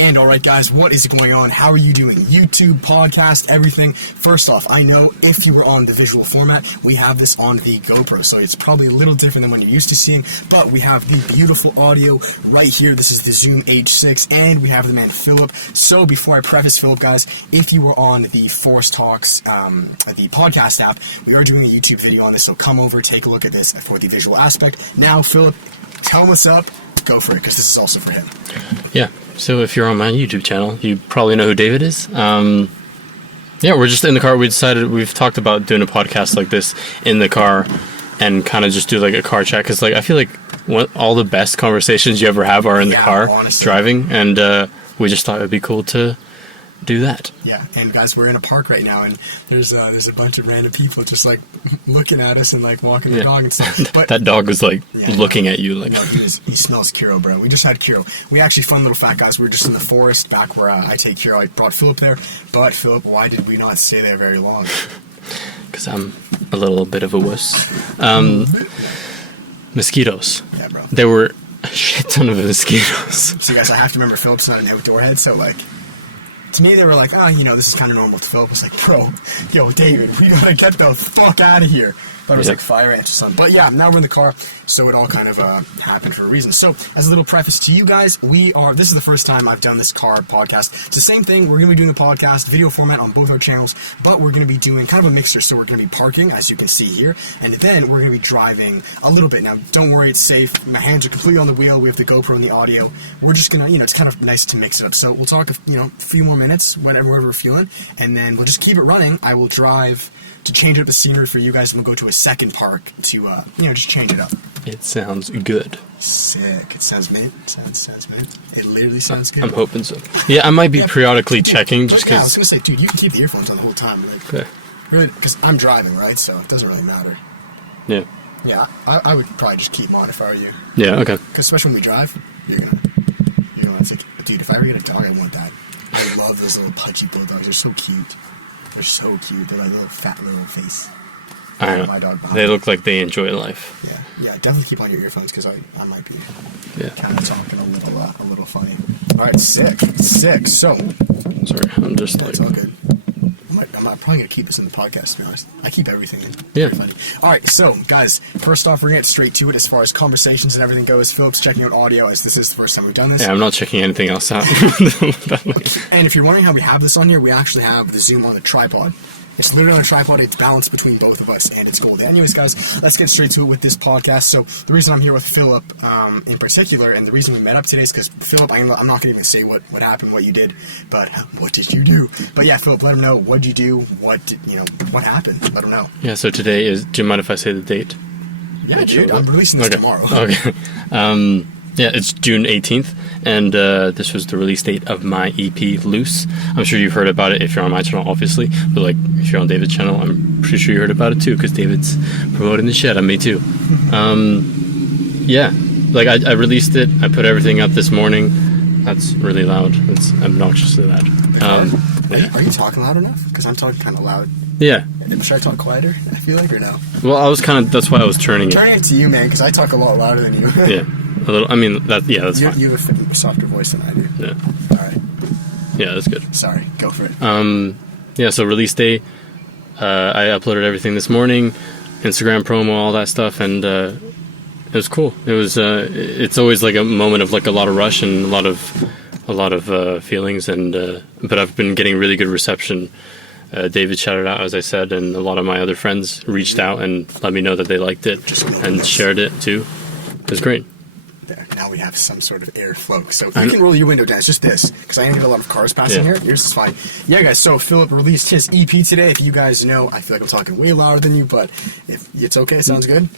And alright guys, what is going on? How are you doing? YouTube, podcast, everything. First off, I know if you were on the visual format, we have this on the GoPro, so it's probably a little different than what you're used to seeing, but we have the beautiful audio right here. This is the Zoom H6, and we have the man Philip. So before I preface Philip, guys, if you were on the Force Talks, the podcast app, we are doing a YouTube video on this, so come over, take a look at this for the visual aspect. Now, Philip, tell us up. Go for it, because this is also for him. Yeah, so if you're on my YouTube channel, you probably know who David is. Yeah, we're just in the car. We've talked about doing a podcast like this in the car and kind of just do like a car chat, because like I feel like all the best conversations you ever have are in the car, honestly, driving, and we just thought it would be cool to do that. Yeah, and guys, we're in a park right now, and there's a bunch of random people just like looking at us and like walking the dog and stuff. But that dog was like looking at you like. No, he smells Kiro, bro. We just had Kiro. We actually, fun little fact, guys. We were just in the forest back where I take Kiro. I brought Philip there, but Philip, why did we not stay there very long? Because I'm a little bit of a wuss. Mosquitoes. Yeah, bro. There were a shit ton of mosquitoes. So guys, I have to remember Philip's not an outdoor head, so like. To me, they were like, this is kind of normal. To Philip, I was like, bro, yo, David, we gotta get the fuck out of here. Thought it was like fire ants or something. But yeah, now we're in the car, so it all kind of happened for a reason. So, as a little preface to you guys, this is the first time I've done this car podcast. It's the same thing. We're going to be doing the podcast, video format on both our channels, but we're going to be doing kind of a mixture. So, we're going to be parking, as you can see here, and then we're going to be driving a little bit. Now, don't worry, it's safe. My hands are completely on the wheel. We have the GoPro and the audio. We're just going to, it's kind of nice to mix it up. So, we'll talk, a few more minutes, whenever we're feeling, and then we'll just keep it running. I will drive to change up the scenery for you guys, and we'll go to a second park to, just change it up. It sounds good. Sick. It sounds mint. Sounds mint. It literally sounds good. I'm hoping so. Yeah, I might be periodically checking just because. Yeah, I was going to say, dude, you can keep the earphones on the whole time. Like, okay. Really, because I'm driving, right? So it doesn't really matter. Yeah. Yeah, I would probably just keep them on if I were you. Yeah, okay. Because especially when we drive, you're gonna, it's like, dude, if I ever get a dog, I want that. I love those little pudgy bulldogs. They're so cute. They're so cute. They're like little fat little face. I know. My dog. They look like they enjoy life. Yeah. Definitely keep on your earphones, because I might be kind of talking a little funny. All right, sick. So, sorry, I'm just that's all good. I'm probably gonna keep this in the podcast, to be honest. I keep everything in. Yeah. Funny. All right, so guys, first off, we're gonna get straight to it as far as conversations and everything goes. Philip's checking out audio, as this is the first time we've done this. Yeah, I'm not checking anything else out. And if you're wondering how we have this on here, we actually have the Zoom on the tripod. It's literally on a tripod. It's balanced between both of us, and it's gold. Anyways, guys, let's get straight to it with this podcast. So the reason I'm here with Philip in particular, and the reason we met up today is because, Philip, I'm not going to even say what happened, what you did, but what did you do? But yeah, Philip, let him know, what did you do? What happened? Let him know. Yeah, so today is, do you mind if I say the date? Yeah, dude, I'm releasing this tomorrow. Okay. Yeah, it's June 18th, and this was the release date of my EP, Loose. I'm sure you've heard about it if you're on my channel, obviously, but like, if you're on David's channel, I'm pretty sure you heard about it too, because David's promoting the shit on me too. Yeah, like I released it, I put everything up this morning. That's really loud. That's obnoxiously loud. Are you talking loud enough? Because I'm talking kind of loud. Yeah. Should I talk quieter, I feel like, or no? Well, I was that's why I was turning it to you, man, because I talk a lot louder than you. Yeah. A little. I mean, that's fine. You have a softer voice than I do. Yeah. All right. Yeah, that's good. Sorry, go for it. Yeah. So release day, I uploaded everything this morning, Instagram promo, all that stuff, and it was cool. It was. It's always like a moment of like a lot of rush and a lot of feelings, and but I've been getting really good reception. David shouted out, as I said, and a lot of my other friends reached out and let me know that they liked it and shared it too. It was great. There. Now we have some sort of airflow. So you can roll your window down. It's just this, because I get a lot of cars passing here. Yours is fine. Yeah, guys, so Philip released his EP today. If you guys know, I feel like I'm talking way louder than you, but if it's okay, it sounds good.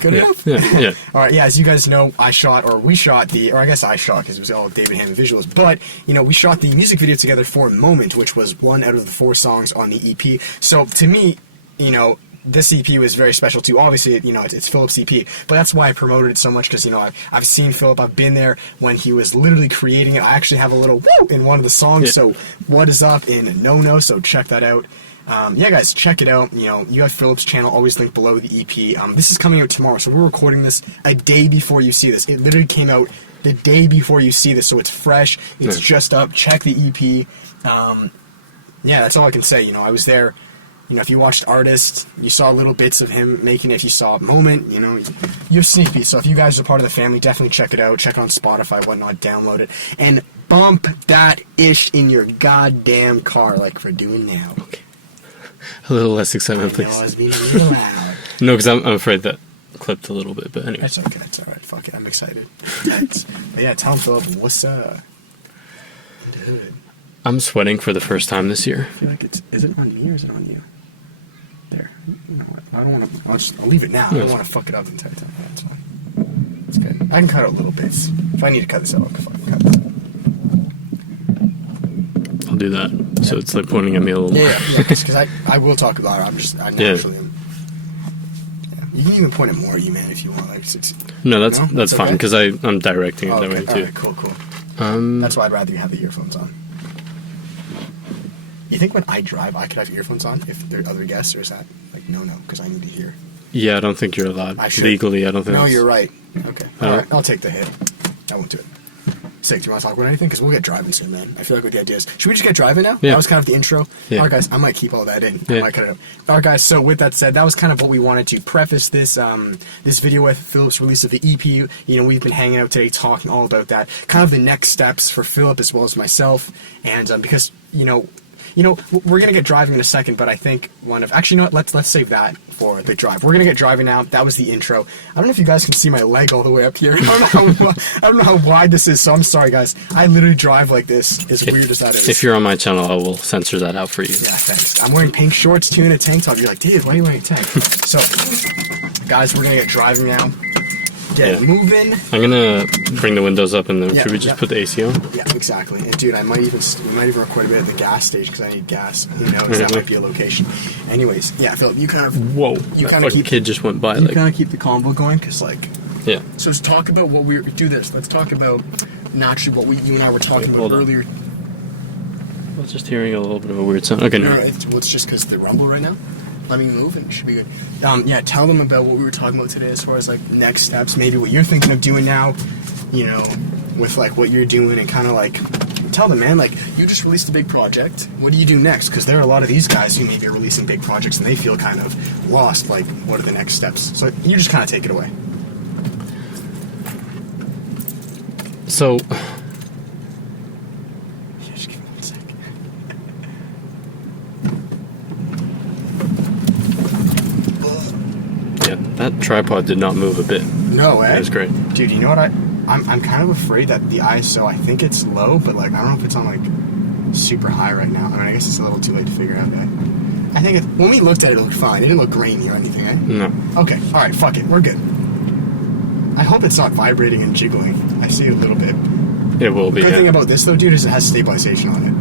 Good enough? Yeah. All right, yeah, as you guys know, I shot, because it was all David Hammond visuals, but, we shot the music video together for Moment, which was one out of the 4 songs on the EP. So, to me, this EP was very special too. Obviously, it's Philip's EP, but that's why I promoted it so much, because, I've seen Philip, I've been there when he was literally creating it. I actually have a little woo in one of the songs, so what is up in No, so check that out. Yeah, guys, check it out. You have Philip's channel, always linked below the EP. This is coming out tomorrow, so we're recording this a day before you see this. It literally came out the day before you see this, so it's fresh. It's just up. Check the EP. Yeah, that's all I can say. You know, I was there. You know, if you watched Artist, you saw little bits of him making it. If you saw Moment, you know, you have sneak peeks. So if you guys are part of the family, definitely check it out. Check it on Spotify, whatnot, download it. And bump that ish in your goddamn car like we're doing now. Okay. A little less excitement, I know, please. I was being a little loud. No, because I'm afraid that clipped a little bit, but anyway. That's okay. It's alright. Fuck it. I'm excited. Yeah, tell him, Philip, what's up? Dude. I'm sweating for the first time this year. I feel like is it on me or is it on you? There. You know what? I don't want to. I'll leave it now. I don't want to fuck it up the entire time. Yeah, it's fine. It's good. I can cut out little bits. If I need to cut this out, I'll fucking cut this out. I'll do that. So it's like pointing at me a little more. Yeah, because I will talk about it. I naturally am. Yeah. You can even point it more at you, man, if you want. Like, no, that's fine, because I'm directing it that way, too. Alright, cool. That's why I'd rather you have the earphones on. You think when I drive, I could have earphones on if there are other guests, or is that like no, because I need to hear? Yeah, I don't think you're allowed. Legally, I don't think. No, you're right. Okay. Alright, I'll take the hit. I won't do it. Sick, do you want to talk about anything? Because we'll get driving soon, man. I feel like with the ideas. Should we just get driving now? Yeah. That was kind of the intro. Yeah. Alright, guys, I might keep all that in. Yeah. I might cut it out. Alright, guys, so with that said, that was kind of what we wanted to preface this this video with. Philip's release of the EP. You know, we've been hanging out today talking all about that. Kind of the next steps for Philip as well as myself. And because, you know, we're going to get driving in a second, but I think actually, you know what, let's save that for the drive. We're going to get driving now. That was the intro. I don't know if you guys can see my leg all the way up here. I don't know how wide this is, so I'm sorry, guys. I literally drive like this, as weird as that is. If you're on my channel, I will censor that out for you. Yeah, thanks. I'm wearing pink shorts, too, and a tank top. You're like, Dave, why are you wearing a tank? So, guys, we're going to get driving now. Get moving. I'm gonna bring the windows up, and then should we just put the AC on? Yeah, exactly. And dude, we might even record a bit at the gas station because I need gas. Who knows? That might be a location. Anyways, yeah, Philip, you kind of You kind of keep kid just went by. You kind of keep the convo going because yeah. So let's talk about what we do. This. Let's talk about naturally what you and I were talking about earlier. I was just hearing a little bit of a weird sound. Okay, no. It's just because the rumble right now. Let me move and it should be good. Yeah, tell them about what we were talking about today as far as like next steps, maybe what you're thinking of doing now, you know, with like what you're doing, and kind of like tell them, man, like you just released a big project. What do you do next? Because there are a lot of these guys who maybe are releasing big projects and they feel kind of lost. Like, what are the next steps? So you just kind of take it away. So. Just give me 1 second. Yeah, that tripod did not move a bit. No, That was great. Dude, you know what? I'm kind of afraid that the ISO, I think it's low, but like I don't know if it's on like super high right now. I mean, I guess it's a little too late to figure out. I think when we looked at it, it looked fine. It didn't look grainy or anything, eh? No. Okay, all right, fuck it, we're good. I hope it's not vibrating and jiggling. I see it a little bit. It will be. The good thing about this though, dude, is it has stabilization on it.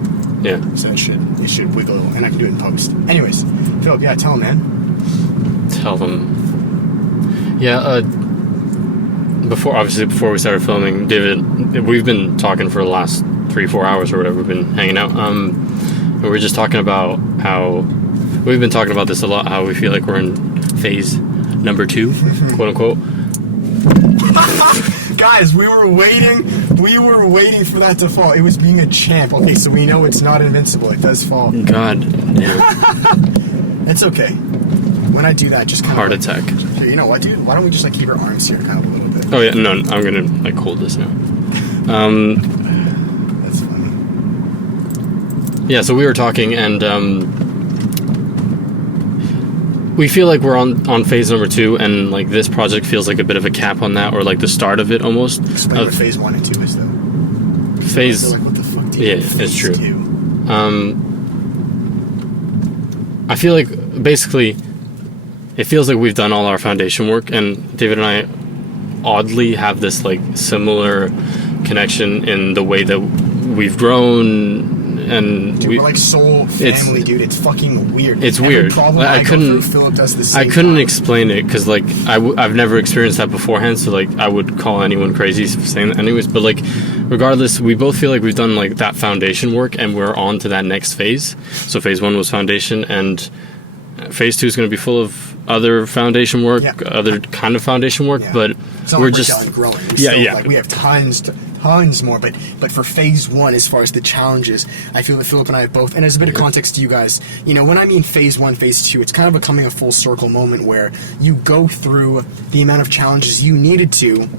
Yeah. So it should wiggle, and I can do it in post. Anyways, Philip, yeah, tell them, man. Tell them. Yeah, before we started filming, David, we've been talking for the last 3-4 hours or whatever. We've been hanging out. And we're just talking about how we've been talking about this a lot. How we feel like we're in phase number 2, quote unquote. Guys, we were waiting for that to fall. It was being a champ. Okay, so we know it's not invincible. It does fall. God. Yeah. It's okay. When I do that, just kind Heart of attack. You know what, dude? Why don't we just like keep our arms here kind of a little bit? Oh yeah, no, I'm gonna like hold this now. That's funny. Yeah, so we were talking, and we feel like we're on phase number 2, and like this project feels like a bit of a cap on that, or like the start of it almost. Explain what phase 1 and 2 is, though. Phase. So, like, what the fuck? Do Yeah, it's true. I feel like basically, it feels like we've done all our foundation work, and David and I oddly have this like similar connection in the way that we've grown. And dude, we're like soul family, dude. It's fucking weird. It's weird. I couldn't. Philip does the same. I couldn't explain it because like I've never experienced that beforehand. So like I would call anyone crazy for saying that, anyways. But like regardless, we both feel like we've done like that foundation work, and we're on to that next phase. So phase 1 was foundation, and phase 2 is going to be full of other foundation work, other kind of foundation work, but it's not we're like just done growing. Yeah. We have tons more, but for phase 1, as far as the challenges, I feel that Philip and I have both, and as a bit of context to you guys, you know, when I mean phase 1, phase 2, it's kind of becoming a full circle moment where you go through the amount of challenges you needed to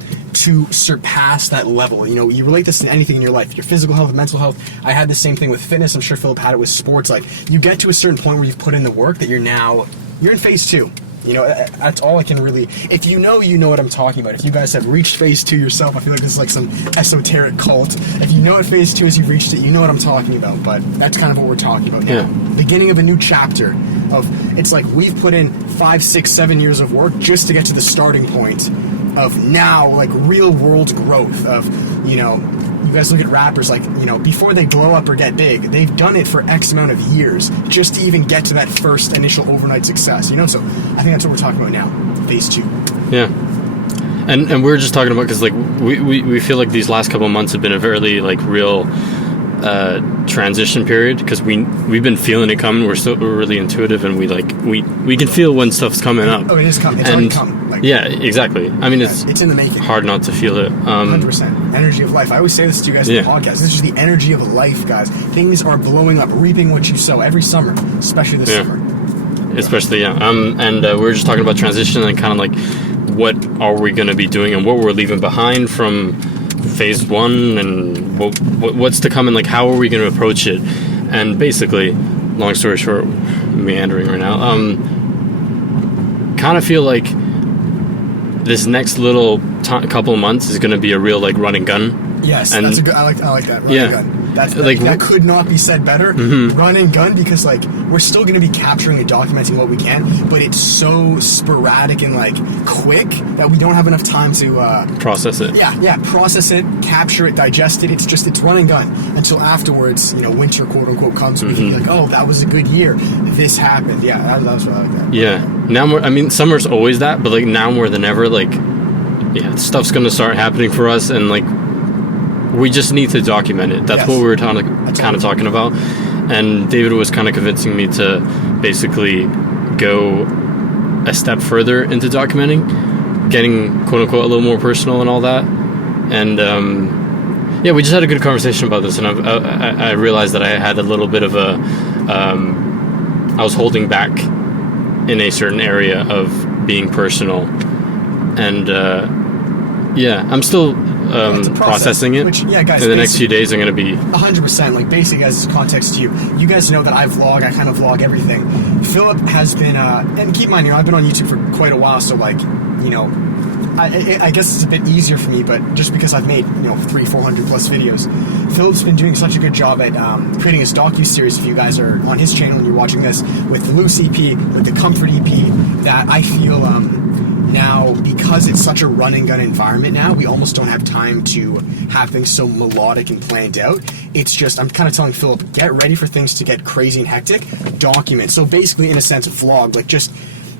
surpass that level. You know, you relate this to anything in your life, your physical health, mental health. I had the same thing with fitness. I'm sure Philip had it with sports. Like, you get to a certain point where you've put in the work that you're in phase 2. You know, that's all I can really... If you know what I'm talking about. If you guys have reached phase 2 yourself, I feel like this is like some esoteric cult. If you know what phase 2 is, you've reached it, you know what I'm talking about. But that's kind of what we're talking about now. Beginning of a new chapter of... It's like we've put in 5, 6, 7 years of work just to get to the starting point of now, like, real world growth of, you know... You guys look at rappers, like, you know, before they blow up or get big, they've done it for X amount of years just to even get to that first initial overnight success, you know? So I think that's what we're talking about now, phase 2. Yeah. And we're just talking about, because, like, we feel like these last couple of months have been a very, like, real transition period, because we've been feeling it coming. We're really intuitive, and we can feel when stuff's coming up. Oh, it is coming. It's already come. Like, yeah, exactly. I mean, it's in the making. Hard not to feel it. 100%. Energy of life. I always say this to you guys in the podcast. This is the energy of life, guys. Things are blowing up, reaping what you sow every summer, especially this summer. Especially, and we were just talking about transition and kind of like what are we going to be doing and what we're leaving behind from phase 1 and what's to come, and like how are we going to approach it. And basically, long story short, meandering right now, kind of feel like this next little couple of months is going to be a real, like, run and gun. Yes, and that's a good. I like that. Run and gun. That could not be said better. Run and gun, because, like, we're still going to be capturing and documenting what we can, but it's so sporadic and, like, quick that we don't have enough time to process it. Yeah, process it, capture it, digest it. It's run and gun until afterwards, you know, winter, quote unquote, comes and we can be like, oh, that was a good year. This happened. Yeah, that was what I like that. Yeah. Now I mean, summer's always that, but, like, now more than ever, like, stuff's going to start happening for us, and, like, we just need to document it. That's what we were kind of talking about. And David was kind of convincing me to basically go a step further into documenting, getting, quote unquote, a little more personal and all that. And we just had a good conversation about this, and I realized that I had a little bit of I was holding back in a certain area of being personal. And I'm still processing it. Which, guys, in the next few days, I'm going to be 100%. Like, basically, as context to you, you guys know that I vlog. I kind of vlog everything. Philip has been, and keep in mind, you know, I've been on YouTube for quite a while, so, like, you know, I guess it's a bit easier for me, but just because I've made, you know, 300-400 plus videos, Philip's been doing such a good job at creating his docu-series. If you guys are on his channel and you're watching this, with the Loose EP, with the Comfort EP, that I feel now, because it's such a run and gun environment now, we almost don't have time to have things so melodic and planned out. It's just, I'm kind of telling Philip, get ready for things to get crazy and hectic, document. So basically, in a sense, vlog, like, just,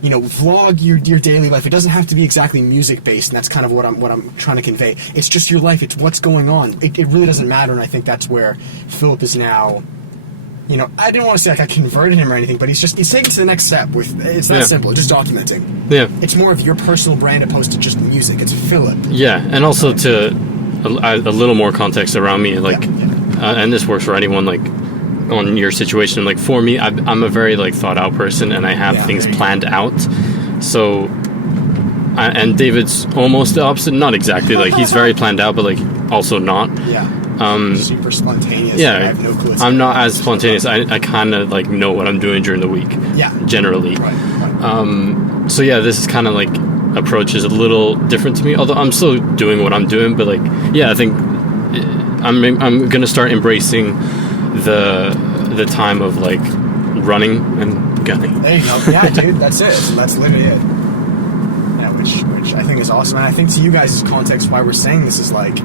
you know, vlog your daily life. It doesn't have to be exactly music based, and that's kind of what I'm trying to convey. It's just your life. It's what's going on. It really doesn't matter, and I think that's where Philip is now. You know, I didn't want to say like I converted him or anything, but he's taking to the next step. It's that simple, just documenting. Yeah, it's more of your personal brand opposed to just music. It's Philip. Yeah, and also to a little more context around me, like, and this works for anyone, like, on your situation. Like, for me, I'm a very, like, thought out person, and I have things planned out. So, and David's almost the opposite. Not exactly. Like, he's very planned out, but, like, also not. Yeah. Super spontaneous. Yeah, I have no clue. I'm not as spontaneous. I kind of, like, know what I'm doing during the week. Yeah. Generally. Right. So yeah, this is kind of like approach is a little different to me. Although I'm still doing what I'm doing, but, like, yeah, I think I'm gonna start embracing the time of, like, running and gunning. There you go. Yeah, dude, that's it. That's literally it. Yeah, which I think is awesome. And I think to you guys' context, why we're saying this is, like,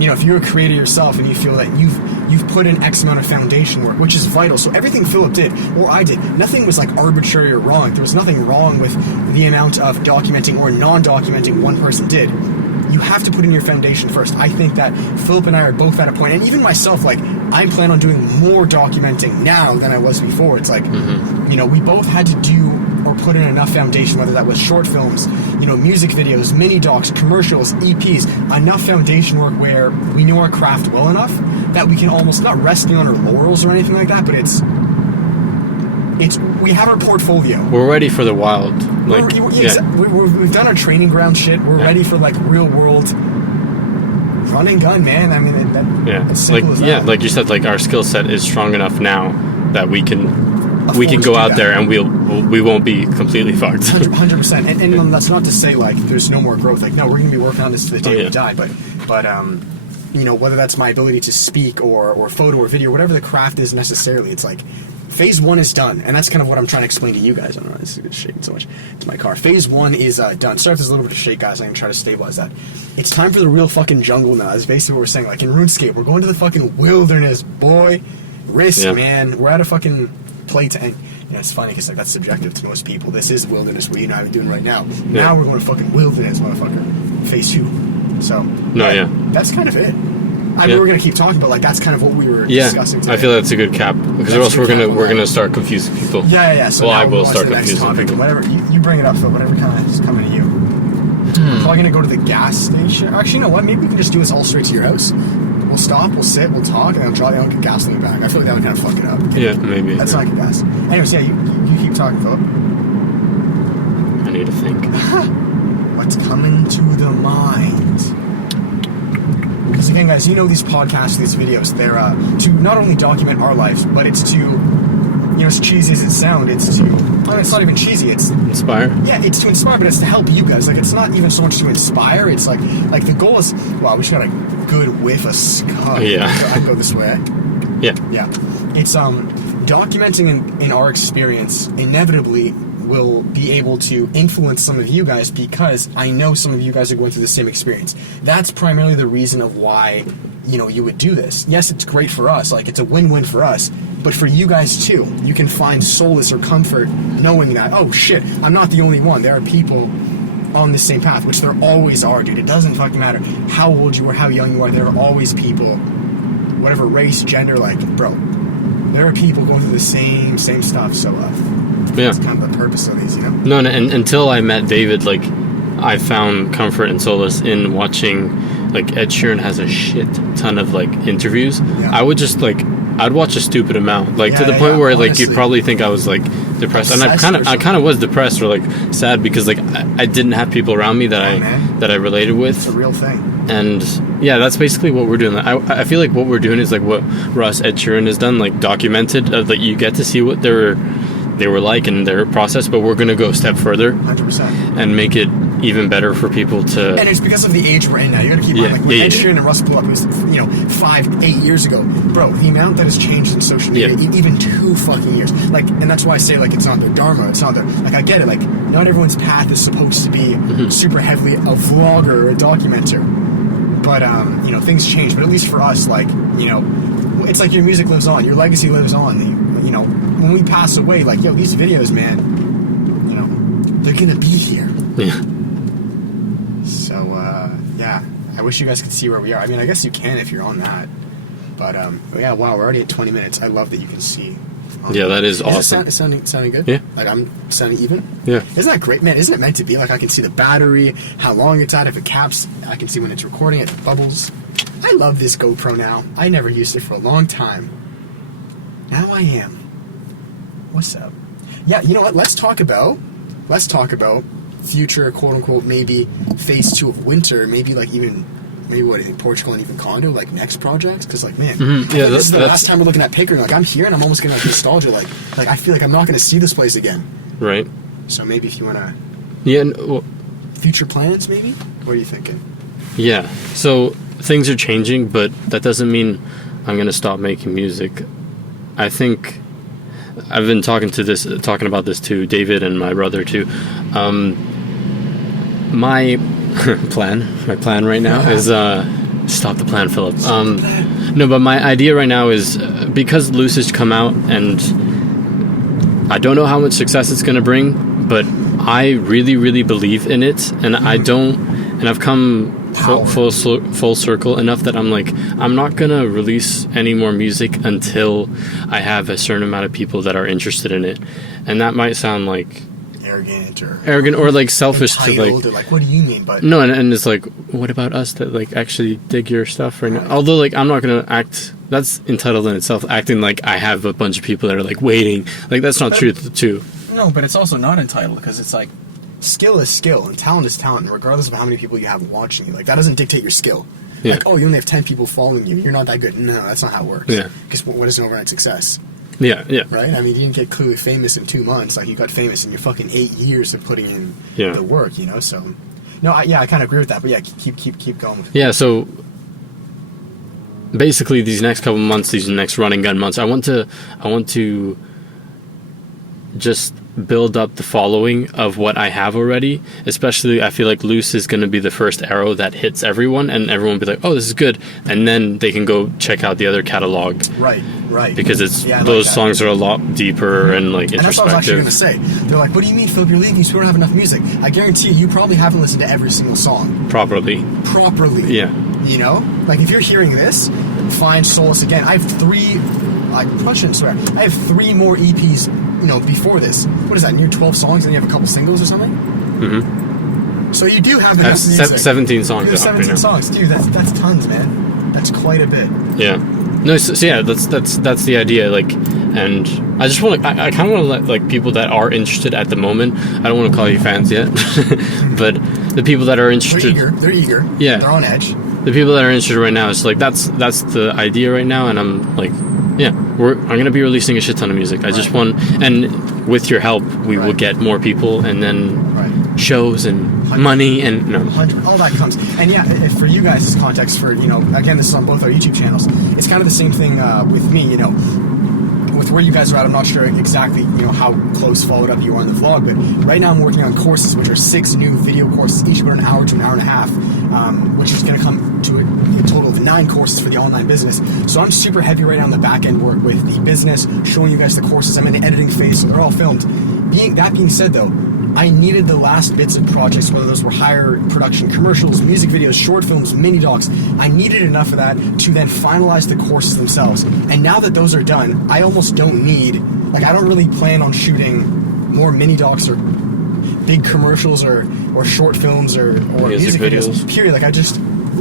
you know, if you're a creator yourself and you feel that you've put in X amount of foundation work, which is vital. So everything Philip did, or I did, nothing was, like, arbitrary or wrong. There was nothing wrong with the amount of documenting or non-documenting one person did. You have to put in your foundation first. I think that Philip and I are both at a point, and even myself, like, I plan on doing more documenting now than I was before. It's like, you know, we both had to do or put in enough foundation, whether that was short films, you know, music videos, mini docs, commercials, EPs, enough foundation work where we know our craft well enough that we can almost, not resting on our laurels or anything like that, but we have our portfolio. We're ready for the wild. Like, we've done our training ground shit. We're ready for like real world run and gun, man. I mean, it's simple as that. Yeah, like you said, like our skill set is strong enough now that we can go out there and we won't be completely fucked. 100%. And that's not to say like there's no more growth. Like, no, we're going to be working on this to the day we die. But you know, whether that's my ability to speak or photo or video, whatever the craft is necessarily, it's like phase 1 is done, and that's kind of what I'm trying to explain to you guys. I don't know, this is shaking so much. It's my car. Phase 1 is done. Sorry if there's a little bit of shake, guys. I'm going to try to stabilize that. It's time for the real fucking jungle now. That's basically what we're saying. Like in RuneScape, we're going to the fucking wilderness, boy. Risk, man. We're at a fucking plate, and you know, it's funny because like that's subjective to most people. This is wilderness, what you and I are doing right now. Now we're going to fucking wilderness, motherfucker. Phase 2. So that's kind of it. I mean, we're gonna keep talking, but like that's kind of what we were discussing today. I feel that's a good cap because or else we're gonna start confusing people. Yeah. So I will start confusing people. Whatever you bring it up, Phil. Whatever kind of is coming to you. Probably gonna go to the gas station. Actually, you know what? Maybe we can just do this all straight to your house. We'll stop, we'll sit, we'll talk, and I'll draw down, get gasoline back. I feel like that would kind of fuck it up. Yeah, maybe. That's not good gas. Anyways, you keep talking, Philip. I need to think. What's coming to the mind? Because again, guys, you know these podcasts, these videos, they're to not only document our lives, but it's to, you know, as cheesy as it sounds, it's to, well, it's not even cheesy, it's... Inspire? Yeah, it's to inspire, but it's to help you guys. Like, it's not even so much to inspire, it's like the goal is, wow, we just got a good whiff of scum. Yeah. I'd go this way. Yeah. Yeah. It's, documenting in our experience inevitably will be able to influence some of you guys because I know some of you guys are going through the same experience. That's primarily the reason of why, you know, you would do this. Yes, it's great for us, like it's a win-win for us, but for you guys too. You can find solace or comfort knowing that, oh shit, I'm not the only one. There are people on the same path, which there always are, dude. It doesn't fucking matter how old you are, how young you are, there are always people, whatever race, gender, like, bro, there are people going through the same stuff, so that's kind of the purpose of these, you know? No, and until I met David, like, I found comfort and solace in watching, like, Ed Sheeran has a shit ton of, like, interviews. Yeah. I would just, like, I'd watch a stupid amount, like, to the point where, like, you'd probably think I was, like, depressed. And I kind of was depressed or, like, sad because, like, I didn't have people around me that I related with. It's a real thing. And, yeah, that's basically what we're doing. I feel like what we're doing is, like, what Russ, Ed Sheeran has done, like, documented, that you get to see what they were like in their process, but we're going to go a step further 100% and make it even better for people to... And it's because of the age we're in now. You got to keep in mind, like, when Ed Sheeran and Russ blew up, it was, you know, 5-8 years ago. Bro, the amount that has changed in social media, even 2 fucking years. Like, and that's why I say, like, it's not their dharma. It's not their... Like, I get it. Like, not everyone's path is supposed to be super heavily a vlogger or a documenter. But, you know, things change. But at least for us, like, you know, it's like your music lives on. Your legacy lives on. You know, when we pass away, like, yo, these videos, man, you know, they're gonna be here. Yeah. So, yeah, I wish you guys could see where we are. I mean, I guess you can if you're on that. But, yeah, wow, we're already at 20 minutes. I love that you can see. Yeah, that is awesome. Is it sounding good? Yeah. Like, I'm sounding even? Yeah. Isn't that great, man? Isn't it meant to be? Like, I can see the battery, how long it's at, if it caps. I can see when it's recording, if it bubbles. I love this GoPro now. I never used it for a long time. Now I am. What's up? Yeah, you know what? Let's talk about future, quote unquote, maybe phase 2 of winter, maybe what do you think, Portugal and even condo, like next projects? Because, like, man, yeah, this is the last time we're looking at Pickering. Like, I'm here and I'm almost gonna have nostalgia. Like I feel like I'm not gonna see this place again. Right. So maybe if you wanna, future plans, maybe. What are you thinking? Yeah. So things are changing, but that doesn't mean I'm gonna stop making music. I think I've been talking about this to David and my brother too. My plan right now is stop the plan, Philip. No, but my idea right now is because Loose has come out, and I don't know how much success it's going to bring, but I really, really believe in it, and I've come power. full circle enough that I'm like, I'm not gonna release any more music until I have a certain amount of people that are interested in it. And that might sound like arrogant or like selfish to like, what do you mean? But no, and it's like, what about us that like actually dig your stuff right now? Although like I'm not gonna act, that's entitled in itself, acting like I have a bunch of people that are like waiting, like that's not true too. No, but it's also not entitled, because it's like, skill is skill and talent is talent, regardless of how many people you have watching you. Like, that doesn't dictate your skill. Yeah. Like, oh, you only have 10 people following you, you're not that good. No, that's not how it works. Yeah. Because what is an overnight success? Yeah. Right? I mean, you didn't get clearly famous in 2 months. Like, you got famous in your fucking 8 years of putting in the work, you know? So, no, I kind of agree with that. But yeah, keep going. Yeah, so basically these next couple months, these next running gun months, I want to just build up the following of what I have already. Especially, I feel like Loose is going to be the first arrow that hits everyone, and everyone will be like, oh, this is good, and then they can go check out the other catalog. Right. Because it's those songs are a lot deeper and like introspective. And that's what I was actually going to say. They're like, what do you mean, Philip, you're leaving, so we don't have enough music? I guarantee you probably haven't listened to every single song. Properly. Yeah. You know? Like, if you're hearing this, find solace again. I have 3... I probably shouldn't swear. I have 3 more EPs, you know, before this. What is that, near 12 songs, and you have a couple singles or something? Mm-hmm. So you do have enough music. 17 songs. You have 17 songs. Dude, that's tons, man. That's quite a bit. Yeah. No, so yeah, that's the idea, like, and I just want to, I kind of want to let, like, people that are interested at the moment, I don't want to call you fans yet, but the people that are interested... They're eager. Yeah. They're on edge. The people that are interested right now, it's like, that's the idea right now, and I'm like... Yeah, I'm going to be releasing a shit ton of music. I just want, and with your help, we will get more people, and then shows and money and all that comes. And yeah, for you guys' context, for, you know, again, this is on both our YouTube channels. It's kind of the same thing with me, you know. With where you guys are at, I'm not sure exactly, you know, how close followed up you are in the vlog, but right now I'm working on courses, which are 6 new video courses, each about an hour to an hour and a half, which is going to come to a total of 9 courses for the online business. So I'm super heavy right now on the back end work with the business, showing you guys the courses. I'm in the editing phase, so they're all filmed. That being said, though, I needed the last bits of projects, whether those were higher production commercials, music videos, short films, mini docs. I needed enough of that to then finalize the courses themselves. And now that those are done, I almost don't need, like, I don't really plan on shooting more mini docs or big commercials or short films or music videos. Period. Like,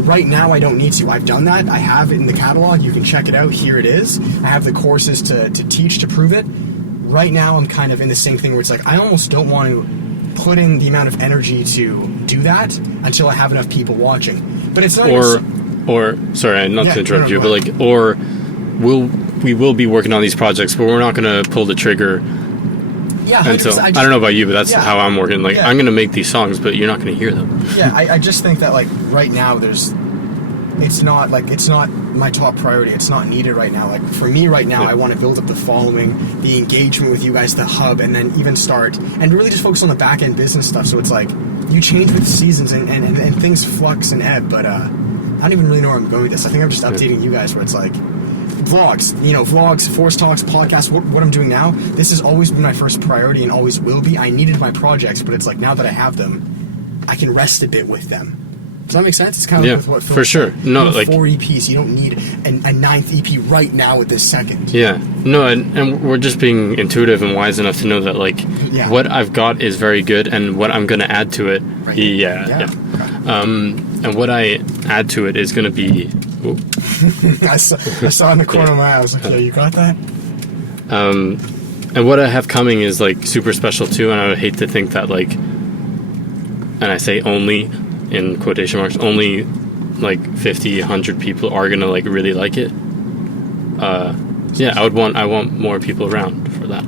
right now I don't need to. I've done that. I have it in the catalog. You can check it out. Here it is. I have the courses to teach to prove it. Right now I'm kind of in the same thing where it's like, I almost don't want to put in the amount of energy to do that until I have enough people watching. But it's not sorry, not to interrupt you, but like, or we will be working on these projects, but we're not going to pull the trigger until, I don't know about you, but that's how I'm working. Like, I'm going to make these songs, but you're not going to hear them. Yeah, I just think that, like, right now it's not my top priority. It's not needed right now. Like, for me right now, I want to build up the following, the engagement with you guys, the hub, and then even start and really just focus on the back end business stuff. So it's like, you change with the seasons and things flux and ebb, but I don't even really know where I'm going with this. I think I'm just updating you guys where it's like, vlogs, Force Talks, podcasts, what I'm doing now, this has always been my first priority and always will be. I needed my projects, but it's like, now that I have them, I can rest a bit with them. Does that make sense? It's kind of with what Phil for sure. said. No, like 4 like, EPs. You don't need a 9th EP right now at this second. Yeah. No, and we're just being intuitive and wise enough to know that, like, what I've got is very good, and what I'm going to add to it, Okay. And what I add to it is going to be... I saw in the corner of my eye. I was like, yeah, you got that? And what I have coming is, like, super special, too, and I would hate to think that, like, and I say only... in quotation marks, only like 50, 100 people are gonna like really like it. I want more people around for that.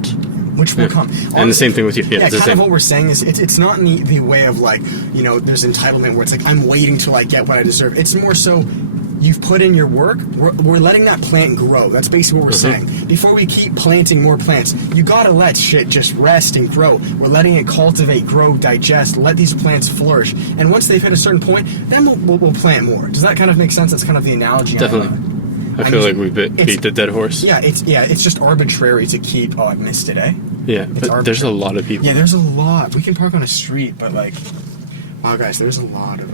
Which will come. And the same thing with you. Yeah, kind of what we're saying is it's not in the way of like, you know, there's entitlement where it's like, I'm waiting till I get what I deserve. It's more so, you've put in your work, we're letting that plant grow. That's basically what we're saying. Before we keep planting more plants, you gotta let shit just rest and grow. We're letting it cultivate, grow, digest, let these plants flourish. And once they've hit a certain point, then we'll plant more. Does that kind of make sense? That's kind of the analogy. Definitely. I feel like we beat the dead horse. Yeah, it's just arbitrary to keep... Oh, I missed it, eh? Yeah, but there's a lot of people. Yeah, there's a lot. We can park on a street, but like... Oh, guys, there's a lot of,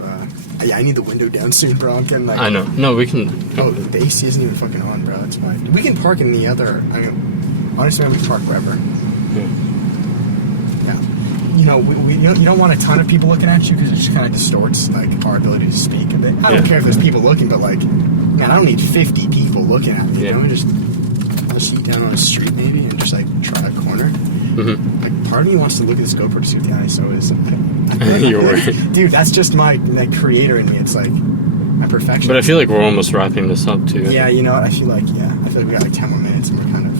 yeah, I need the window down soon, bro. I'm getting, like... I know. No, we can... Oh, the AC isn't even fucking on, bro. That's fine. We can park in the other... I mean, honestly, we can park wherever. Yeah. You know, you don't want a ton of people looking at you because it just kind of distorts, like, our ability to speak a bit. I don't care if there's people looking, but, like, man, I don't need 50 people looking at me, you know? Just eat down on a street, maybe, and just, like, try a corner. Mm-hmm. Like, part of me wants to look at this GoPro to see what the ISO is. You're right. Dude, that's just my creator in me. It's like my perfection. But I feel like we're almost wrapping this up, too. Yeah, you know what? I feel like we got like 10 more minutes and we're kind of,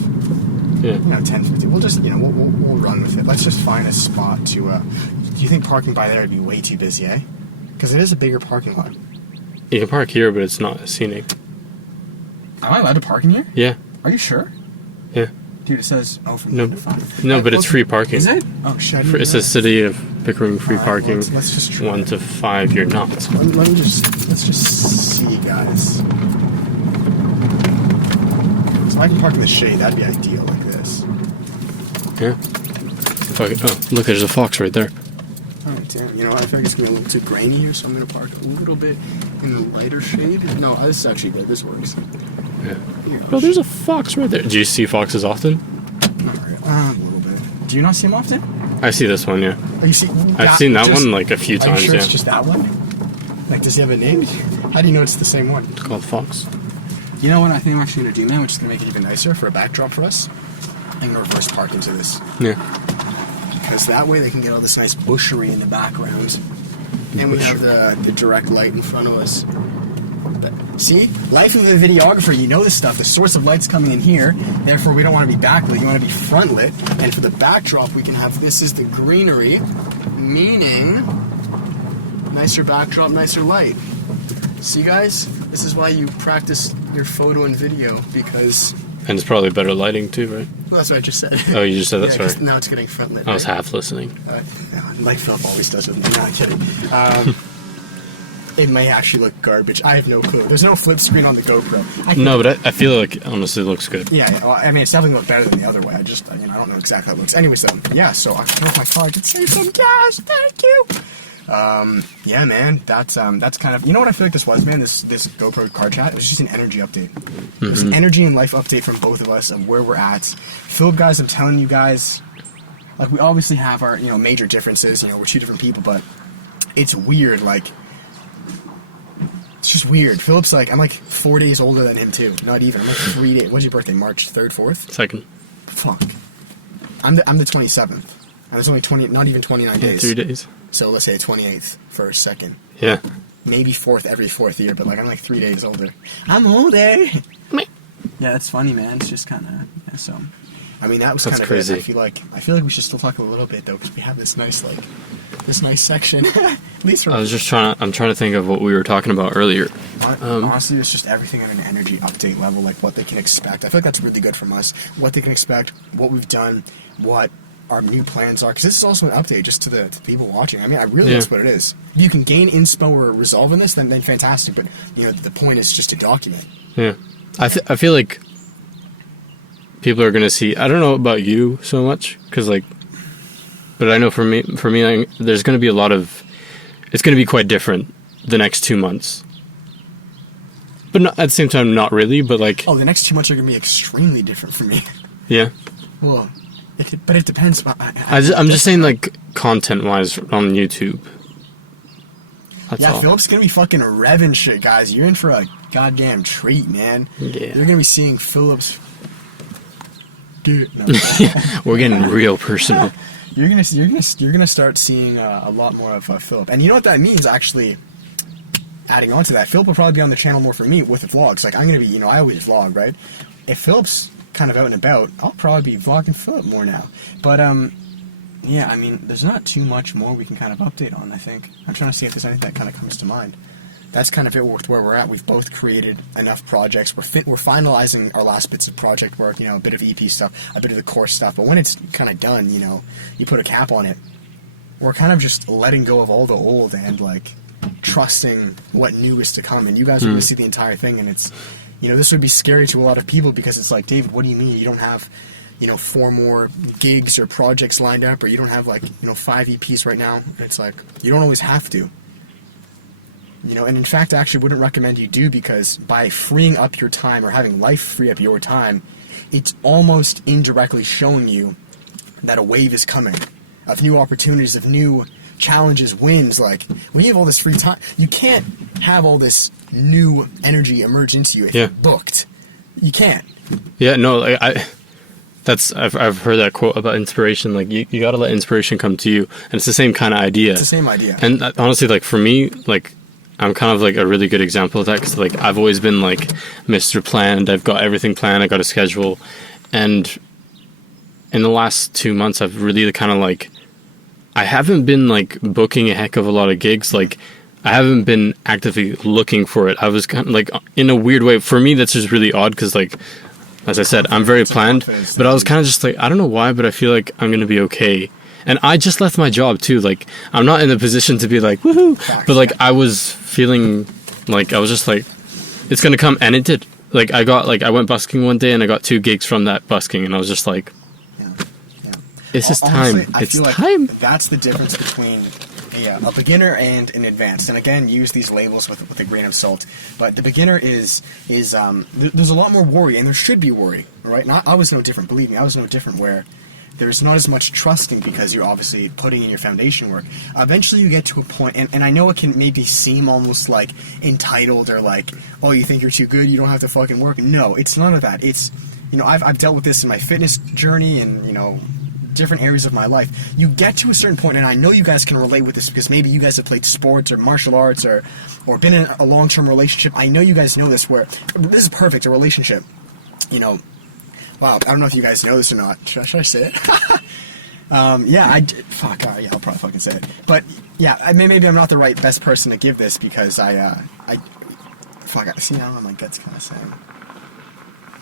10, 15. We'll just, we'll run with it. Let's just find a spot to, do you think parking by there would be way too busy, eh? Because it is a bigger parking lot. You can park here, but it's not scenic. Am I allowed to park in here? Yeah. Are you sure? Yeah. Dude, it says, from no, 1 to 5. No, but it's free parking. Is it? Oh, shit. It says City of Pickering free parking. Let's just try. 1 to 5, you're not. Let's just see, guys. So I can park in the shade. That'd be ideal, like this. Yeah. Fuck it. Oh, look, there's a fox right there. Oh, damn. You know, I feel like it's going to be a little too grainy here, so I'm going to park a little bit in the lighter shade. No, this is actually good. This works. Yeah. Bro, there's a fox right there. Do you see foxes often? Not really. A little bit. Do you not see them often? I see this one, yeah. Oh, you see? I've seen that one like a few times, Are you sure yeah. it's just that one? Like, does he have a name? How do you know it's the same one? It's called fox. You know what I think I'm actually going to do now, which is going to make it even nicer for a backdrop for us? I'm going to reverse park into this. Yeah. Because that way they can get all this nice bushery in the background. And we have the direct light in front of us. But, see? Life of a videographer, you know this stuff. The source of light's coming in here. Therefore, we don't want to be backlit. You want to be front lit. And for the backdrop, we can have this is the greenery, meaning nicer backdrop, nicer light. See, guys? This is why you practice your photo and video, because... And it's probably better lighting, too, right? Well, that's what I just said. Oh, you just said that? Yeah, Sorry. now it's getting front lit. I was half listening. Like Philip always does with me. No, I'm kidding. It may actually look garbage. I have no clue. There's no flip screen on the GoPro. No, but I feel like, honestly, it looks good. Yeah, well, I mean, it's definitely look better than the other way. I don't know exactly how it looks. Anyways, yeah, so I filled my car. I could save some cash. Thank you. Yeah, man, that's kind of, you know what I feel like this was, man, this GoPro car chat, it was just an energy update. It was an energy and life update from both of us of where we're at. Philip, guys, I'm telling you guys, like, we obviously have our, major differences, we're two different people, but it's weird, like, it's just weird. Philip's like, I'm like 4 days older than him too, not even, I'm like 3 days, what's your birthday, March 3rd, 4th? 2nd. Fuck. I'm the 27th, and there's only not even 29 days. 3 days. So let's say 28th, 1st, 2nd. Yeah. Maybe 4th every 4th year, but like I'm like 3 days older. I'm older. Yeah, it's funny, man. It's just kind of so. I mean, that was kind of crazy. I feel like we should still talk a little bit though, because we have this nice section. At least I'm trying to think of what we were talking about earlier. Honestly, it's just everything on an energy update level, like what they can expect. I feel like that's really good from us. What they can expect, what we've done, what our new plans are, because this is also an update just to the people watching. I mean, that's what it is. If you can gain inspo or resolve in this, then fantastic. But the point is just to document. Yeah, I feel like people are gonna see. I don't know about you so much, because but I know for me, there's gonna be a lot of. It's gonna be quite different the next 2 months. But not, at the same time, not really. But like, the next 2 months are gonna be extremely different for me. Yeah. Well. But it depends. I'm just saying, like, content-wise on YouTube. That's all. Philip's gonna be fucking revving shit, guys. You're in for a goddamn treat, man. Yeah. You're gonna be seeing Philip's. Dude, no. We're getting real personal. You're gonna start seeing a lot more of Philip, and you know what that means, actually. Adding on to that, Philip will probably be on the channel more for me with the vlogs. Like, I'm gonna be, I always vlog, right? If Philip's kind of out and about, I'll probably be vlogging Philip more now. But yeah, I mean, there's not too much more we can kind of update on, I think. I'm trying to see if there's anything that kind of comes to mind. That's kind of it with where we're at. We've both created enough projects. We're finalizing our last bits of project work, a bit of EP stuff, a bit of the course stuff. But when it's kind of done, you put a cap on it. We're kind of just letting go of all the old and like trusting what new is to come. And you guys are going to see the entire thing, and it's this would be scary to a lot of people because it's like, David, what do you mean you don't have, 4 more gigs or projects lined up, or you don't have like 5 EPs right now. It's like you don't always have to. And in fact, I actually wouldn't recommend you do, because by freeing up your time or having life free up your time, it's almost indirectly showing you that a wave is coming of new opportunities, of new challenges, wins. Like, when you have all this free time, you can't have all this new energy emerge into you if you're booked. You can't. Yeah, no, like, I've heard that quote about inspiration. Like, you gotta let inspiration come to you, and it's the same kind of idea. It's the same idea. And honestly, like, for me, like, I'm kind of like a really good example of that, because like I've always been like Mr. Planned. I've got everything planned. I got a schedule, and in the last 2 months, I've really kind of like, I haven't been like booking a heck of a lot of gigs. Like, I haven't been actively looking for it. I was kind of like, in a weird way, for me, that's just really odd, because like, as I said, I'm very planned, but I was kind of just like, I don't know why, but I feel like I'm gonna be okay. And I just left my job too. Like, I'm not in the position to be like, woohoo. But like, I was feeling like, I was just like, it's going to come. And it did. Like, I went busking one day and I got 2 gigs from that busking. And I was just like, it's just time. I it's feel like time. That's the difference between a beginner and an advanced. And again, use these labels with a grain of salt. But the beginner is there's a lot more worry, and there should be worry, right? And I was no different. Believe me, I was no different, where there's not as much trusting, because you're obviously putting in your foundation work. Eventually you get to a point, and I know it can maybe seem almost like entitled, or like, oh, you think you're too good, you don't have to fucking work. No, it's none of that. It's, I've dealt with this in my fitness journey and, different areas of my life. You get to a certain point, and I know you guys can relate with this, because maybe you guys have played sports or martial arts or been in a long-term relationship. I know you guys know this, where this is perfect, a relationship, Wow, I don't know if you guys know this or not. Should I say it? Yeah, yeah, I'll probably fucking say it. But yeah, maybe I'm not the best person to give this, because see now my gut's kind of saying.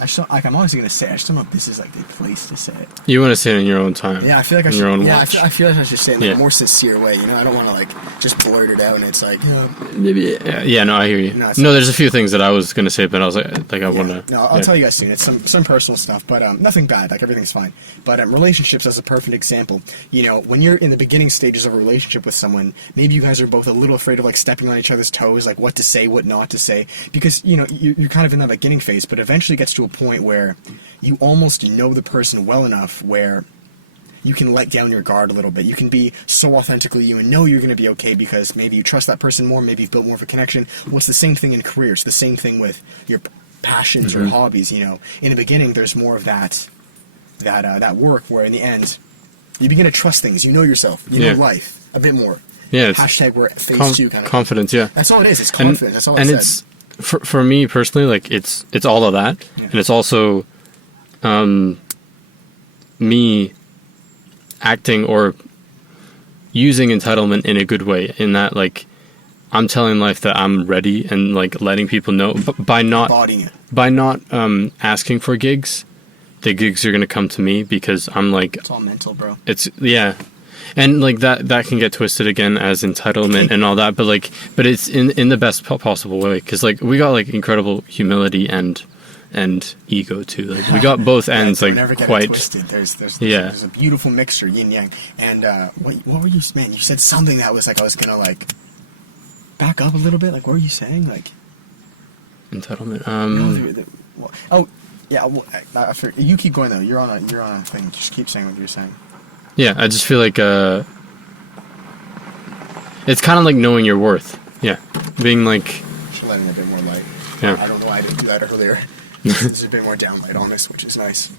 I'm always gonna say it. I just don't know if this is like the place to say it. You want to say it in your own time. Yeah, I feel like I should. Yeah, I feel like I should say it in a more sincere way. I don't want to like just blurt it out, and it's like. Maybe. Yeah, no, I hear you. No, there's a few things that I was gonna say, but I was like I want to. No, I'll tell you guys soon. It's some personal stuff, but nothing bad. Like, everything's fine. But relationships as a perfect example. When you're in the beginning stages of a relationship with someone, maybe you guys are both a little afraid of like stepping on each other's toes, like what to say, what not to say, because you're kind of in that beginning phase, but eventually it gets to a point where you almost know the person well enough where you can let down your guard a little bit. You can be so authentically you and know you're going to be okay, because maybe you trust that person more, maybe you've built more of a connection. Well, it's the same thing in careers, the same thing with your passions or hobbies. In the beginning, there's more of that work, where in the end, you begin to trust things. You know yourself. You know life a bit more. Yeah. Hashtag we're phase 2 kind of confidence. Yeah. That's all it is. It's confidence. That's all I said. And it's for me personally, like it's all of that, and it's also me acting or using entitlement in a good way, in that like I'm telling life that I'm ready, and like letting people know by not asking for gigs. The gigs are gonna come to me, because I'm like, it's all mental, bro. And like that can get twisted again as entitlement and all that, but it's in the best possible way, because like we got like incredible humility and ego too. Like, we got both ends like never get quite twisted. There's a beautiful mixture, yin yang. And what were you, man? You said something that was like, I was gonna like back up a little bit. Like, what were you saying? Like entitlement. You keep going though. You're on a thing. Just keep saying what you're saying. Yeah, I just feel like it's kind of like knowing your worth. Yeah, being like. Should let in a bit more light. Yeah. I don't know why I didn't do that earlier. There's a bit more downlight on this, which is nice.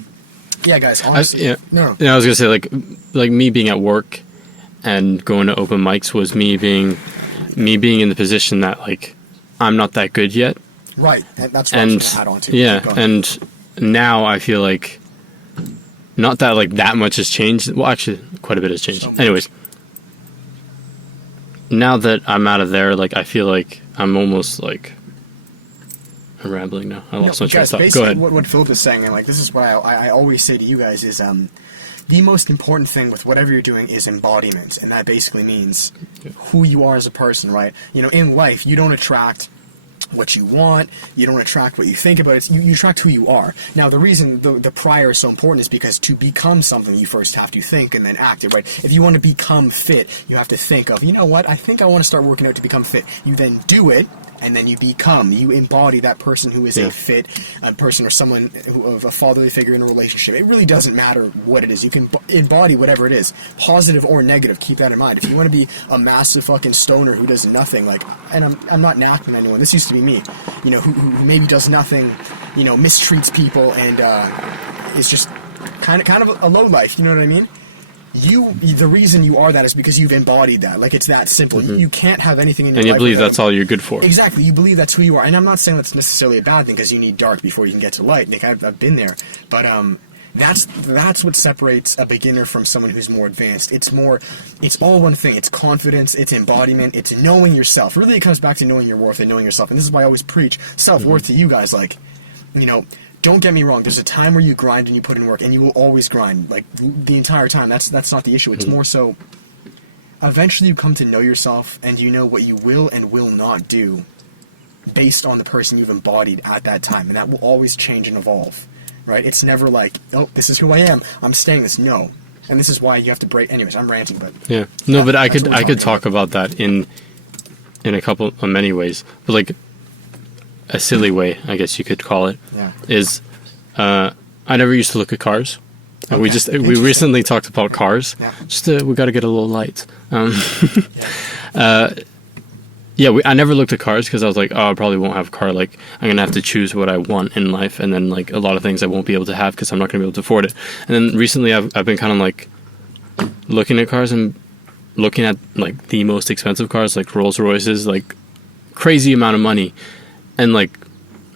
Yeah, guys. Honestly, I was gonna say like me being at work and going to open mics was me being in the position that like I'm not that good yet. Right. That's what I was gonna add on to. Yeah, and now I feel like. Not that like that much has changed. Well, actually, quite a bit has changed. Anyways, now that I'm out of there, like I feel like I'm almost like I'm rambling now. I lost my train of thought. Go ahead. What Philip is saying, and like this is what I always say to you guys is the most important thing with whatever you're doing is embodiment, and that basically means who you are as a person, right? In life, you don't attract what you want. You don't attract what you think about it. You attract who you are. Now, the reason the prior is so important is because to become something, you first have to think and then act it, right? If you want to become fit, you have to think of, you know what, I think I want to start working out to become fit. You then do it, and then you embody that person who is a fit person, or someone of a fatherly figure in a relationship. It really doesn't matter what it is. You can embody whatever it is, positive or negative. Keep that in mind. If you want to be a massive fucking stoner who does nothing, like, and I'm not knocking anyone. This used to be me, you know, who maybe does nothing, you know, mistreats people, and is just kind of a low life. You know what I mean? The reason you are that is because you've embodied that. Like, it's that simple. You can't have anything in your life. And you believe that's all you're good for. Exactly. You believe that's who you are. And I'm not saying that's necessarily a bad thing, because you need dark before you can get to light. Like, I've been there. But that's what separates a beginner from someone who's more advanced. It's all one thing. It's confidence, it's embodiment, it's knowing yourself. Really, it comes back to knowing your worth and knowing yourself. And this is why I always preach self-worth to you guys. Like, you know, don't get me wrong, there's a time where you grind and you put in work, and you will always grind, like, the entire time. That's not the issue. It's more so, eventually you come to know yourself, and you know what you will and will not do based on the person you've embodied at that time, and that will always change and evolve, right? It's never like, oh, this is who I am, I'm staying this. No. And this is why you have to break. Anyways, I'm ranting, but yeah, no, but I could talk about that in many ways, but like, a silly way, I guess you could call it, is I never used to look at cars. Okay. We recently talked about cars. Yeah. We got to get a little light. I never looked at cars because I was like, oh, I probably won't have a car. Like, I'm gonna have to choose what I want in life, and then like a lot of things I won't be able to have because I'm not gonna be able to afford it. And then recently, I've been kind of like looking at cars and looking at like the most expensive cars, like Rolls Royces, like crazy amount of money. And like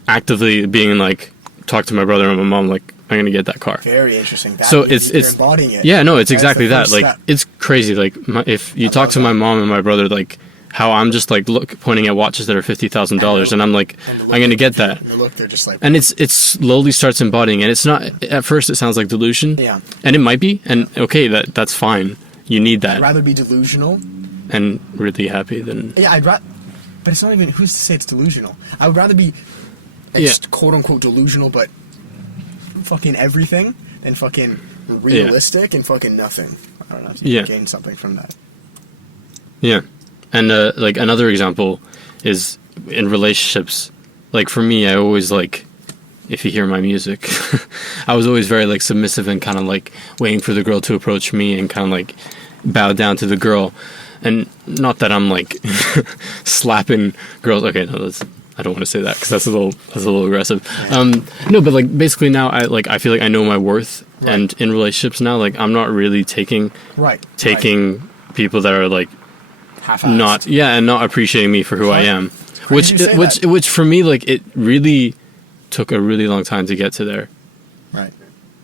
actively being like, talk to my brother and my mom, like, I'm gonna get that car. Very interesting. So it's embodying it. Yeah, no, it's exactly that. Like, it's crazy. Like, if you talk to my mom and my brother, like, how I'm just like pointing at watches that are $50,000, and I'm like, I'm gonna get that. And the look, they're just like, and it slowly starts embodying, and it's not at first. It sounds like delusion. Yeah. And it might be, and okay, that's fine. You need that. I'd rather be delusional and really happy than But it's not even, who's to say it's delusional? I would rather be quote-unquote delusional, but fucking everything, than fucking realistic and fucking nothing. I don't know if you gain something from that. Yeah. And, like, another example is in relationships. Like, for me, I always, like, if you hear my music, I was always very, like, submissive and kind of, like, waiting for the girl to approach me and kind of, like, bow down to the girl. And not that I'm like slapping girls. Okay, no, I don't want to say that because that's a little aggressive. Yeah. No, but like basically now I feel like I know my worth, and in relationships now, like, I'm not really taking people that are like half-assed. not appreciating me for who I am, which for me, like, it really took a really long time to get to there. Right.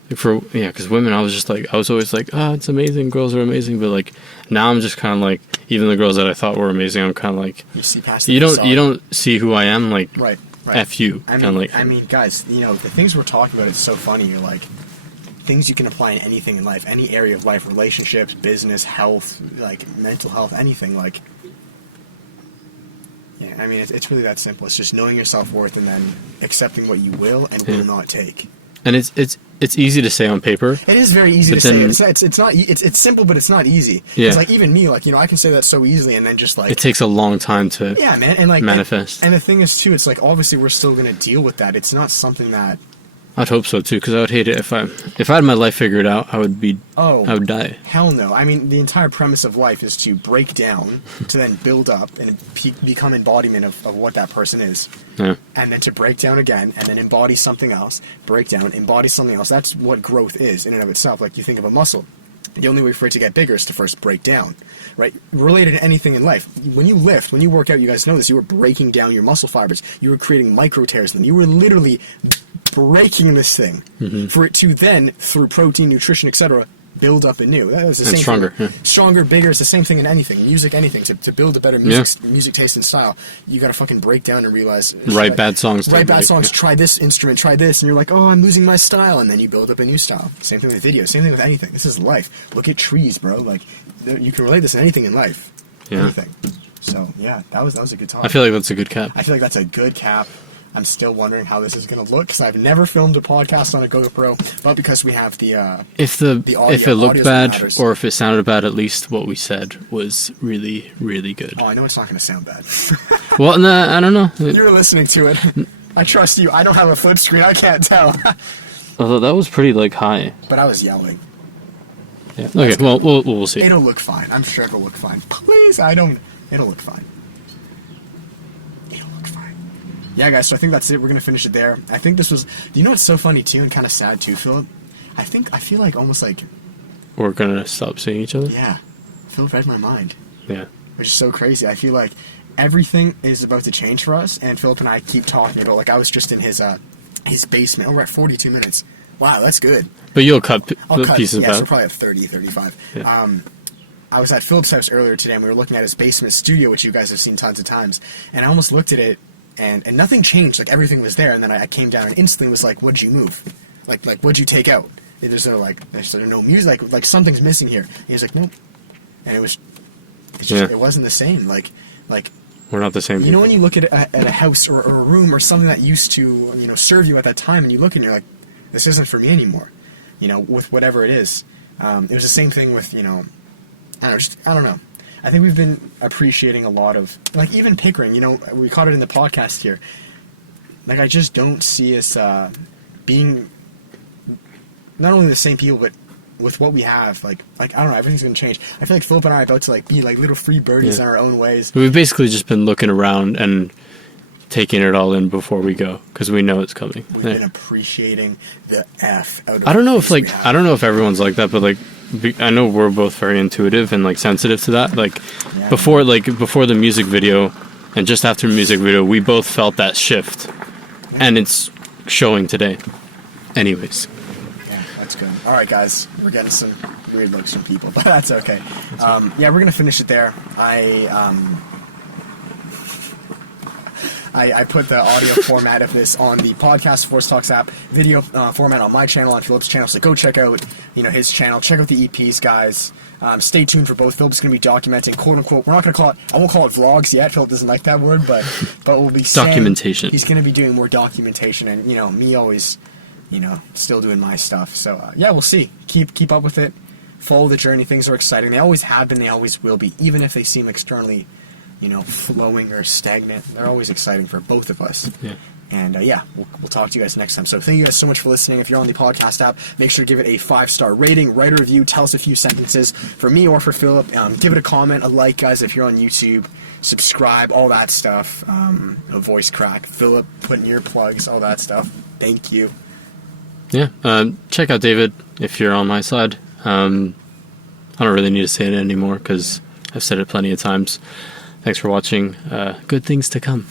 Because women, I was always like, oh, it's amazing, girls are amazing, but like now I'm just kind of like, even the girls that I thought were amazing, I'm kind of like, you see past you don't see who I am, like, right. F you. I mean, guys, you know, the things we're talking about is so funny. You're like, things you can apply in anything in life, any area of life, relationships, business, health, like mental health, anything. Like, yeah, I mean, it's really that simple. It's just knowing your self-worth and then accepting what you will and will not take. And it's easy to say on paper. It is very easy to say. It's simple, but it's not easy. Yeah. It's like, even me, like, you know, I can say that so easily, and then just like, it takes a long time to and like manifest. And the thing is too, it's like, obviously we're still gonna deal with that. It's not something that, I'd hope so too, because I would hate it if I had my life figured out. I would die. Hell no. I mean, the entire premise of life is to break down, to then build up and become embodiment of what that person is. Yeah. And then to break down again, and then embody something else. Break down, embody something else. That's what growth is in and of itself. Like, you think of a muscle. The only way for it to get bigger is to first break down, right? Related to anything in life. When you lift, when you work out, you guys know this, you were breaking down your muscle fibers. You were creating micro tears in them. You were literally breaking this thing for it to then, through protein, nutrition, etc., build up anew. That was the same stronger. thing. Yeah. Stronger, bigger. It's the same thing in anything. Music, anything. To build a better music taste and style, you got to fucking break down and realize. Write bad songs. Write bad songs. Yeah. Try this instrument. Try this, and you're like, oh, I'm losing my style, and then you build up a new style. Same thing with video. Same thing with anything. This is life. Look at trees, bro. Like, you can relate this to anything in life. Yeah. Anything. So yeah, that was a good talk. I feel like that's a good cap. I feel like that's a good cap. I'm still wondering how this is going to look because I've never filmed a podcast on a GoPro, but because we have the audio, if it looked bad or if it sounded bad, at least what we said was really, really good. Oh, I know it's not going to sound bad. Well, nah, I don't know. You're listening to it. I trust you. I don't have a flip screen. I can't tell. Although that was pretty like high. But I was yelling. Yeah. Okay. Well, we'll see. It'll look fine. I'm sure it'll look fine. Please, It'll look fine. It'll look fine. Yeah, guys. So I think that's it. We're gonna finish it there. I think this was. You know what's so funny too, and kind of sad too, Philip? I feel like almost like we're gonna stop seeing each other. Yeah. Philip read my mind. Yeah. Which is so crazy. I feel like everything is about to change for us, and Philip and I keep talking about. Like I was just in his basement. Oh, we're at 42 minutes. Wow, that's good. But you'll cut pieces out. out. So probably at 30, 35. Yeah. I was at Philip's house earlier today, and we were looking at his basement studio, which you guys have seen tons of times. And I almost looked at it, and nothing changed. Like, everything was there. And then I came down and instantly was like, what'd you move? Like what'd you take out? There's no music. Like something's missing here. And he was like, nope. And it wasn't the same. Like we're not the same. You know, when you look at a house or a room or something that used to, serve you at that time, and you look and you're like, this isn't for me anymore, with whatever it is. It was the same thing with, I don't know. I think we've been appreciating a lot of, like, even Pickering, we caught it in the podcast here. Like, I just don't see us being not only the same people, but with what we have, like I don't know, everything's gonna change. I feel like Philip and I are about to be like little free birdies in our own ways. We've basically just been looking around and taking it all in before we go because we know it's coming. We've been appreciating the F out of I don't know if everyone's like that, but I know we're both very intuitive and sensitive to that. Before the music video and just after the music video, we both felt that shift, and it's showing today. Anyways. Yeah, that's good. All right, guys, we're getting some weird looks from people, but that's okay. We're gonna finish it there. I put the audio format of this on the Podcast Force Talks app, video format on my channel, on Philip's channel, so go check out his channel, check out the EPs, guys. Stay tuned for both. Philip's going to be documenting, quote-unquote, we're not going to call it, I won't call it vlogs yet, Philip doesn't like that word, but we'll be documentation. He's going to be doing more documentation, and, me always, still doing my stuff. So, we'll see. Keep up with it. Follow the journey. Things are exciting. They always have been. They always will be, even if they seem externally flowing or stagnant. They're always exciting for both of us. Yeah. And we'll talk to you guys next time. So thank you guys so much for listening. If you're on the podcast app, make sure to give it a 5-star rating, write a review, tell us a few sentences for me or for Philip. Give it a comment, a like, guys, if you're on YouTube. Subscribe, all that stuff. A voice crack. Philip, putting your plugs, all that stuff. Thank you. Yeah. Check out David if you're on my side. I don't really need to say it anymore because I've said it plenty of times. Thanks for watching. Good things to come.